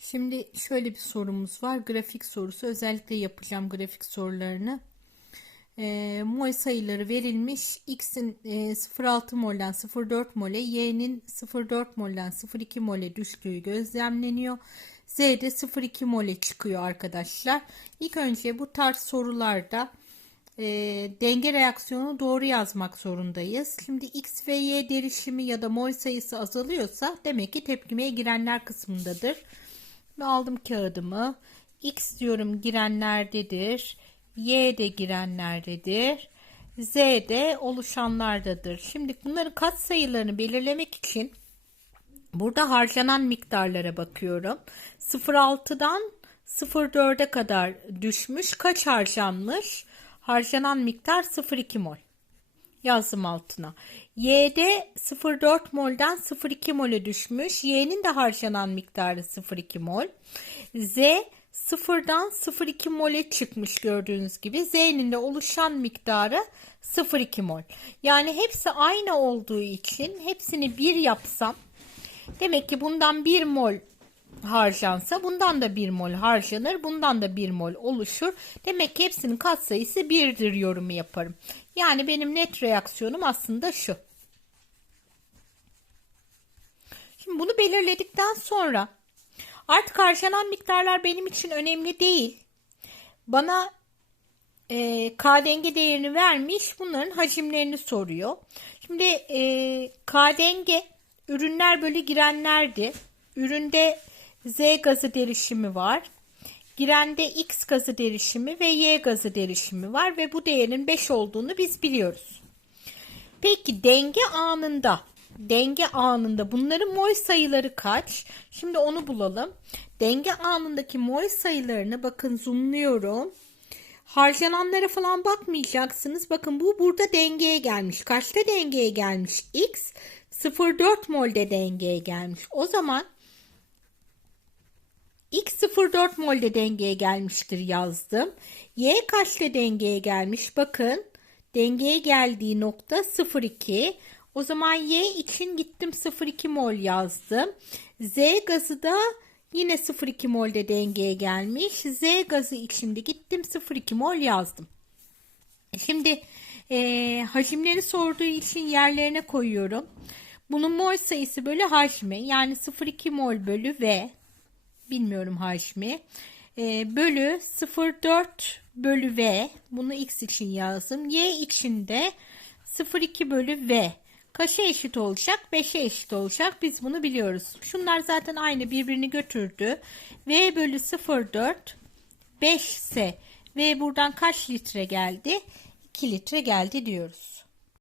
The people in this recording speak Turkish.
Şimdi şöyle bir sorumuz var. Grafik sorusu. Özellikle yapacağım grafik sorularını. E, mol sayıları verilmiş. X'in e, 0,6 mol'den 0,4 mole, Y'nin 0,4 mol'den 0,2 mole düştüğü gözlemleniyor. Z'de 0,2 mole çıkıyor arkadaşlar. İlk önce bu tarz sorularda e, denge reaksiyonu doğru yazmak zorundayız. Şimdi X ve Y derişimi ya da mol sayısı azalıyorsa demek ki tepkimeye girenler kısmındadır. Ve aldım kağıdımı. X diyorum girenlerdedir. Y de girenlerdedir. Z de oluşanlardadır. Şimdi bunların katsayılarını belirlemek için burada harcanan miktarlara bakıyorum. 0.6'dan 0.4'e kadar düşmüş. Kaç harcanmış? Harcanan miktar 0.2 mol. Yazdım altına. Y'de 0,4 mol'den 0,2 mole düşmüş. Y'nin de harcanan miktarı 0,2 mol. Z sıfırdan 0,2 mole çıkmış gördüğünüz gibi. Z'nin de oluşan miktarı 0,2 mol. Yani hepsi aynı olduğu için hepsini 1 yapsam demek ki bundan 1 mol harcansa bundan da 1 mol harcanır. Bundan da 1 mol oluşur. Demek ki hepsinin katsayısı 1'dir yorumu yaparım. Yani benim net reaksiyonum aslında şu. Şimdi bunu belirledikten sonra artık harcanan miktarlar benim için önemli değil. Bana e, K denge değerini vermiş. Bunların hacimlerini soruyor. Şimdi e, K denge ürünler bölü girenlerdi. Üründe Z gazı derişimi var. Girende X gazı derişimi ve Y gazı derişimi var ve bu değerin 5 olduğunu biz biliyoruz. Peki denge anında denge anında bunların mol sayıları kaç? Şimdi onu bulalım. Denge anındaki mol sayılarını bakın zoomluyorum. Harcananlara falan bakmayacaksınız. Bakın bu burada dengeye gelmiş. Kaçta dengeye gelmiş? X 0,4 molde dengeye gelmiş. O zaman 0,4 molde dengeye gelmiştir yazdım. Y kaçta dengeye gelmiş? Bakın dengeye geldiği nokta 0,2. O zaman Y için gittim 0,2 mol yazdım. Z gazı da yine 0,2 molde dengeye gelmiş. Z gazı için de gittim 0,2 mol yazdım. Şimdi e, hacimleri sorduğu için yerlerine koyuyorum. Bunun mol sayısı bölü hacmi yani 0,2 mol bölü V bilmiyorum hacmi e, bölü 0,4 bölü V bunu X için yazdım. Y için de 0,2 bölü V kaça eşit olacak? 5'e eşit olacak. Biz bunu biliyoruz. Şunlar zaten aynı birbirini götürdü. V bölü 0,4 5 ise V buradan kaç litre geldi? 2 litre geldi diyoruz.